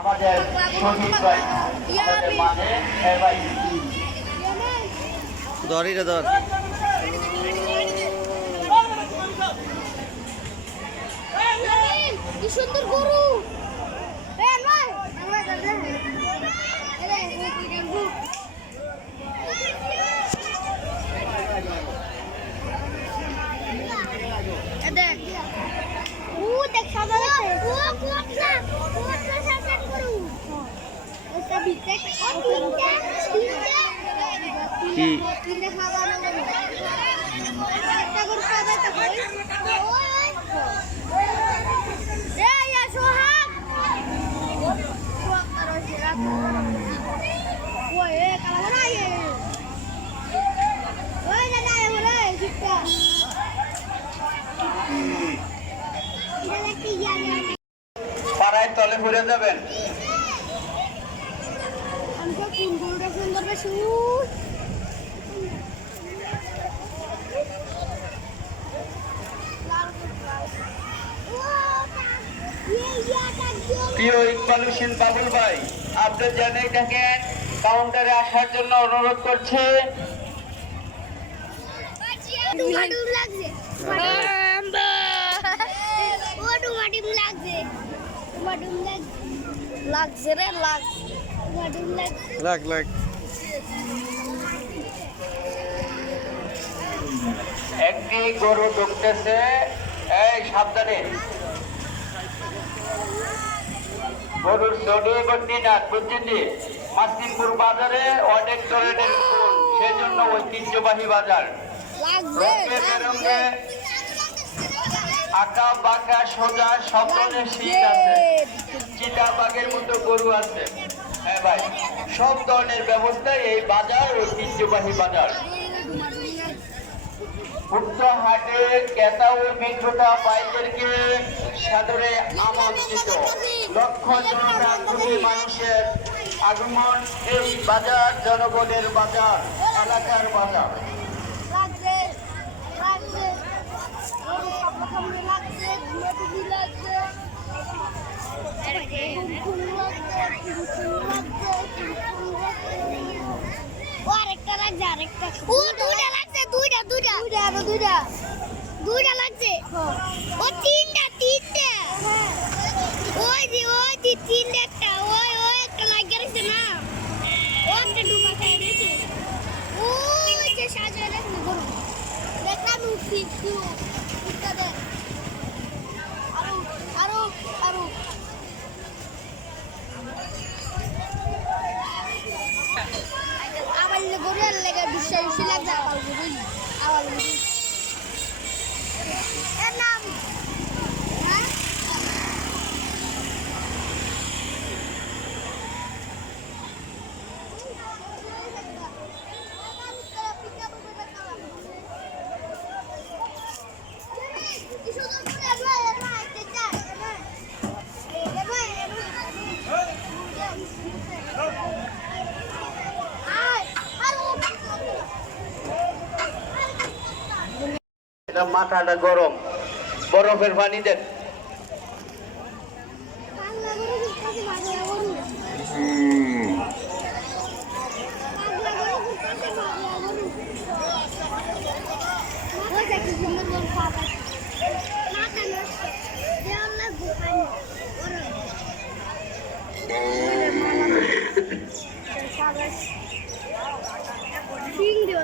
আমাদের শহীদ ভাই আমাদের মাঝে ভাই ধরি রে ধর কি সুন্দর গরু পাড়ায় তলে ঘুরে যাবেন। প্রিয় ইকবাল হোসেন বাবুল ভাই, আপনি জানেন দেখেন কাউন্টারে আসার জন্য অনুরোধ করছে। লাগ লাগ একটি গরু ঢুকতেছে, এই সাবধানে। গরুর চড়িয়ে গন্ডি না বুঝছেন, মাসিমপুর বাজারে অনেক ধরনের ফুল, সেজন্য ঐতিহ্যবাহী বাজার। রঙে বেরঙে আঁকা বাঁকা সোজা সব ধরনের শীত আছে, চিতাবাঘের মতো গরু আছে। হ্যাঁ ভাই, সব ধরনের ব্যবস্থায় এই বাজার ঐতিহ্যবাহী বাজার। উক্ত হাটে ক্রেতা ও বিক্রেতা ভাইদেরকে সাদরে আমন্ত্রিত। লক্ষ জনতান্ত্রিক মানুষের আগমন এই বাজার জনগণের বাজার, এলাকার বাজার। আরেকটা লাগছে, আরেকটা দুইটা লাগছে, দুইটা লাগছে, ও তিনটা ওই যে তিনটা, একটা ওই একটা লাগিয়ে রাখছে না, ও একটা ডুবা খাই দিয়েছে, ওই যে সাজায় রাখছে গরু দেখলাম উঠছি আরো আবার গরুর লেগে বিশ্বাস লাগছে আবার এর নাম মাথাটা গরম, বরফের পানি দেন। চিংড়ি